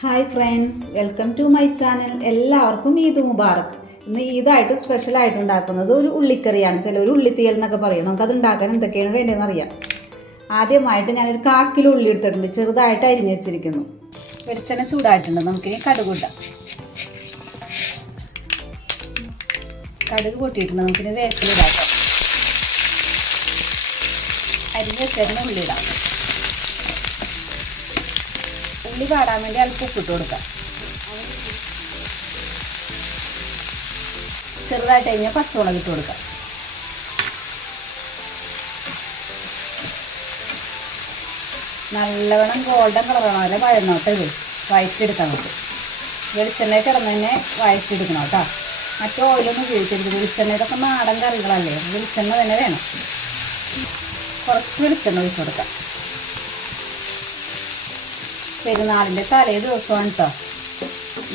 Hi friends, welcome to my channel. എല്ലാവർക്കും ഈദ് മുബാറക്. ഇന്ന് ഈദായിട്ട് സ്പെഷ്യലായിട്ട് ഉണ്ടാക്കുന്നത് ഒരു ഉള്ളിക്കറിയാണ്. ചിലർ ഉള്ളിത്തീയൽ എന്നൊക്കെ പറയും. നമുക്കത് ഉണ്ടാക്കാൻ എന്തൊക്കെയാണ് വേണ്ടതെന്ന് അറിയാം. ആദ്യമായിട്ട് ഞാനൊരു 1/4 കിലോ ഉള്ളി എടുത്തിട്ടുണ്ട്, ചെറുതായിട്ട് അരിഞ്ഞു വെച്ചിരിക്കുന്നു. വെളിച്ചെണ്ണ ചൂടായിട്ടുണ്ട്. നമുക്കിനി കടുക് ഇടാം. കടുക് പൊട്ടിയിട്ടുണ്ട്. നമുക്കിനി വേപ്പിലിടാം. അരിഞ്ഞ് വെച്ചിരുന്ന ഉള്ളി ഇടാം. ഉള്ളി പാടാൻ വേണ്ടി അല്പം ഉപ്പിട്ട് കൊടുക്കാം. ചെറുതായിട്ട് കഴിഞ്ഞാൽ പച്ചമുളക് ഇട്ട് കൊടുക്കാം. നല്ലവണ്ണം ഗോൾഡൻ കളറാണോ അല്ലെ വഴന്നോട്ടെ. ഇത് വഴറ്റിയെടുക്കാം. നമുക്ക് വെളിച്ചെണ്ണ കിടന്ന് തന്നെ വഴറ്റിയെടുക്കണം കേട്ടോ. മറ്റു ഓയിലൊന്നും ഉപയോഗിക്കരുത്. വെളിച്ചെണ്ണ ഇതൊക്കെ നാടൻ കറികളല്ലേ, വെളിച്ചെണ്ണ തന്നെ വേണം. കുറച്ച് വെളിച്ചെണ്ണ ഒഴിച്ചു കൊടുക്കാം. പെരുന്നാളിൻ്റെ തലേ ദിവസമാണ് കേട്ടോ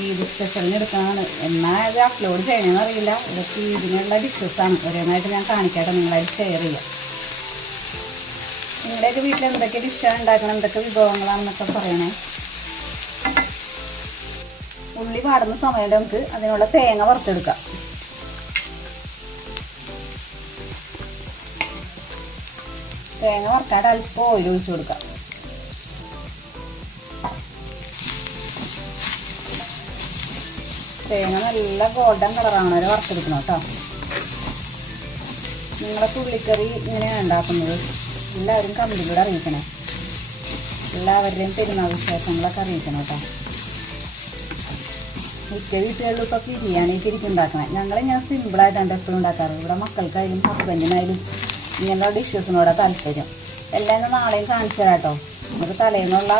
ഈദ് സ്പെഷ്യലിന് എടുക്കുന്നതാണ്. എന്നാൽ ഇത് അപ്ലോഡ് ചെയ്യണമെന്ന് അറിയില്ല. ഇതൊക്കെ ഇതിനുള്ള ഡിഷസാണ്. ഓരോന്നായിട്ട് ഞാൻ കാണിക്കട്ടെ, നിങ്ങളായിട്ട് ഷെയർ ചെയ്യാം. നിങ്ങളുടെയൊക്കെ വീട്ടിൽ എന്തൊക്കെ ഡിഷാണ് ഉണ്ടാക്കണം, എന്തൊക്കെ വിഭവങ്ങളാണെന്നൊക്കെ പറയണേ. ഉള്ളി പാടുന്ന സമയം നമുക്ക് അതിനുള്ള തേങ്ങ വറുത്തെടുക്കാം. തേങ്ങ വറുക്കാണ്ട് അല്പം ഓയിൽ ഒഴിച്ചു കൊടുക്കാം. തേങ്ങ നല്ല ഗോൾഡൻ കളറാണ് വരെ വറുത്തെടുക്കണം കേട്ടോ. നിങ്ങളെ ഉള്ളിക്കറി ഇങ്ങനെയാണ് ഉണ്ടാക്കുന്നത്. എല്ലാവരും കമന്റിലൂടെ അറിയിക്കണേ. എല്ലാവരുടെയും പെരുന്നാൾ വിശേഷങ്ങളൊക്കെ അറിയിക്കണം കേട്ടോ. മിക്ക വീട്ടുകളിലും ഇപ്പോൾ ബിരിയാണിയൊക്കെ ഇരിക്കും ഉണ്ടാക്കണേ. ഞാൻ സിമ്പിളായിട്ടാണ് എപ്പോഴും ഉണ്ടാക്കാറ്. ഇവിടെ മക്കൾക്കായാലും ഹസ്ബൻഡിനായാലും ഇങ്ങനെയുള്ള ഡിഷസിനോടാണ് താല്പര്യം. എല്ലാം നാളെയും കാണിച്ചു തരാം കേട്ടോ. നമുക്ക് തലേന്നുള്ള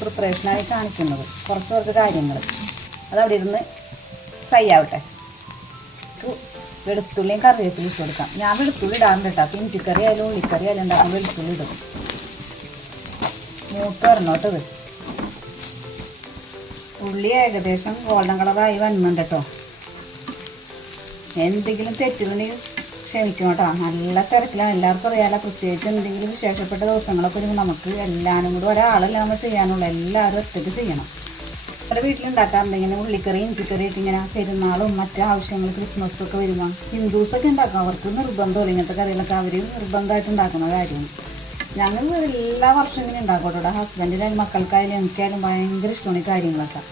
പ്രിപ്പറേഷനാണ് കാണിക്കുന്നത്. കുറച്ച് കാര്യങ്ങൾ അതവിടെ ഇരുന്ന് ഫ്രൈ ആവട്ടെ. വെളുത്തുള്ളിയും കറിവേപ്പിലും ഇട്ട് കൊടുക്കാം. ഞാൻ വെളുത്തുള്ളി ഇടാറുണ്ട് കേട്ടോ. അപ്പോൾ ഇഞ്ചിക്കറി ആയാലും ഉള്ളിക്കറി ആയാലും ഉണ്ടാകുമ്പോൾ വെളുത്തുള്ളി ഇടും. മൂത്ത് വരണോട്ടത്. ഉള്ളി ഏകദേശം ഗോൾഡൻ കളറായി വന്നുണ്ട് കേട്ടോ. എന്തെങ്കിലും തെറ്റുണ്ടെങ്കിൽ ക്ഷമിക്കണം കേട്ടോ. നല്ല തിരക്കിലാണ്. എല്ലാവർക്കും അറിയാലോ. പ്രത്യേകിച്ച് എന്തെങ്കിലും വിശേഷപ്പെട്ട ദിവസങ്ങളൊക്കെ വരുമ്പോൾ നമുക്ക് എല്ലാവരും കൂടെ ഒരാളല്ല നമ്മൾ ചെയ്യാനുള്ളൂ. എല്ലാവരും ഒറ്റയ്ക്ക് ചെയ്യണം. നമ്മുടെ വീട്ടിലുണ്ടാക്കാറുണ്ട് ഇങ്ങനെ ഉള്ളിക്കറി ഇഞ്ചിക്കറിയൊക്കെ. ഇങ്ങനെ പെരുന്നാളും മറ്റു ആവശ്യങ്ങൾ ക്രിസ്മസൊക്കെ വരുമ്പോൾ ഹിന്ദുസൊക്കെ ഉണ്ടാക്കും. അവർക്ക് നിർബന്ധമില്ല ഇങ്ങനത്തെ കറികളൊക്കെ. അവർ നിർബന്ധമായിട്ട് ഉണ്ടാക്കുന്ന കാര്യമാണ്. ഞങ്ങൾ എല്ലാ വർഷവും ഇങ്ങനെ ഉണ്ടാക്കും കേട്ടോ. ഹസ്ബൻഡിനായാലും മക്കൾക്കായാലും എനിക്കായാലും ഭയങ്കര ഇഷ്ടമാണ് ഈ കാര്യങ്ങളൊക്കെ.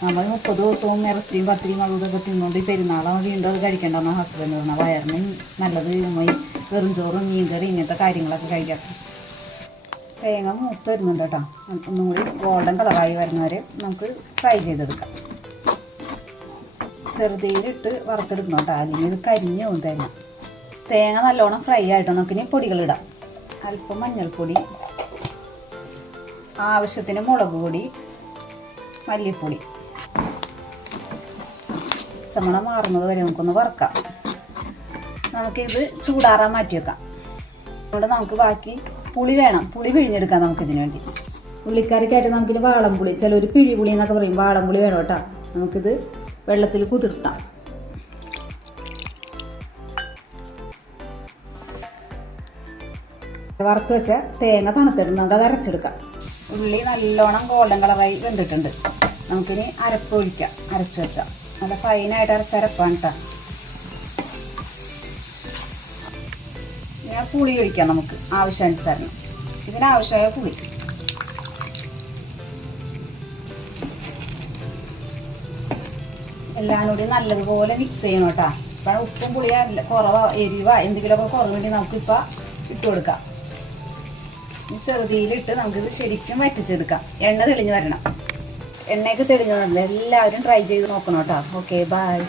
നമ്മൾ 30 ദിവസവും ഇറച്ചിയും പത്തിരിയും അതും തിന്നുകൊണ്ട് ഈ പെരുന്നാളാണ് വീണ്ടും അത് കഴിക്കേണ്ടെന്നാണ് ഹസ്ബൻഡ് പറഞ്ഞാൽ. വയറിന് നല്ലത് വെറും ചോറും മീൻകറി ഇങ്ങനത്തെ കാര്യങ്ങളൊക്കെ കഴിക്കാം. തേങ്ങ മൂത്ത് വരുന്നുണ്ട് കേട്ടോ. ഒന്നും കൂടി ഗോൾഡൻ കളറായി വരുന്നവരെ നമുക്ക് ഫ്രൈ ചെയ്തെടുക്കാം. ചെറുതീരിട്ട് വറുത്തെടുക്കണം കേട്ടോ. അല്ലെങ്കിൽ ഇത് കരിഞ്ഞു പോകും തേങ്ങ. തേങ്ങ നല്ലോണം ഫ്രൈ ആയിട്ടോ. നമുക്കിനി പൊടികളിടാം. അല്പം മഞ്ഞൾപ്പൊടി, ആവശ്യത്തിന് മുളക് പൊടി, മല്ലിപ്പൊടി. ചമണം മാറുന്നത് വരെ നമുക്കൊന്ന് വറുക്കാം. നമുക്കിത് ചൂടാറാൻ മാറ്റി വെക്കാം. ഇവിടെ നമുക്ക് ബാക്കി പുളി വേണം. പുളി പിഴിഞ്ഞെടുക്കാം നമുക്കിതിന് വേണ്ടി. ഉള്ളിക്കറിക്കായിട്ട് നമുക്കിത് വാളംപുളി, ചിലർ പിഴിപുളി എന്നൊക്കെ പറയും. വാളംപുളി വേണം കേട്ടോ. നമുക്കിത് വെള്ളത്തിൽ കുതിർത്താം. വറുത്ത് വെച്ച തേങ്ങ തണുത്തിട്ട് നമുക്ക് അത് അരച്ചെടുക്കാം. ഉള്ളി നല്ലോണം ഗോൾഡൻ കളറായി വെന്തിട്ടുണ്ട്. നമുക്കിനി അരപ്പ് ഒഴിക്കാം. അരച്ച് വെച്ചാൽ നല്ല ഫൈനായിട്ട് അരച്ച അരപ്പാണ് കേട്ടോ. ഇങ്ങനെ പുളി ഒഴിക്കാം നമുക്ക് ആവശ്യാനുസരണം. ഇതിനാവശ്യമായ പുളി. എല്ലാം കൂടി നല്ലതുപോലെ മിക്സ് ചെയ്യണം കേട്ടോ. ഇപ്പം ഉപ്പും പുളിയ കുറവോ എരിവോ എന്തെങ്കിലുമൊക്കെ കുറവുണ്ടെങ്കിൽ നമുക്കിപ്പോൾ ഇട്ട് കൊടുക്കാം. ചെറുതിയിലിട്ട് നമുക്കിത് ശരിക്കും വറ്റിച്ചെടുക്കാം. എണ്ണ തെളിഞ്ഞ് വരണം. എണ്ണയൊക്കെ തെളിഞ്ഞ് വരണം. എല്ലാവരും ട്രൈ ചെയ്ത് നോക്കണം കേട്ടോ. Okay, by.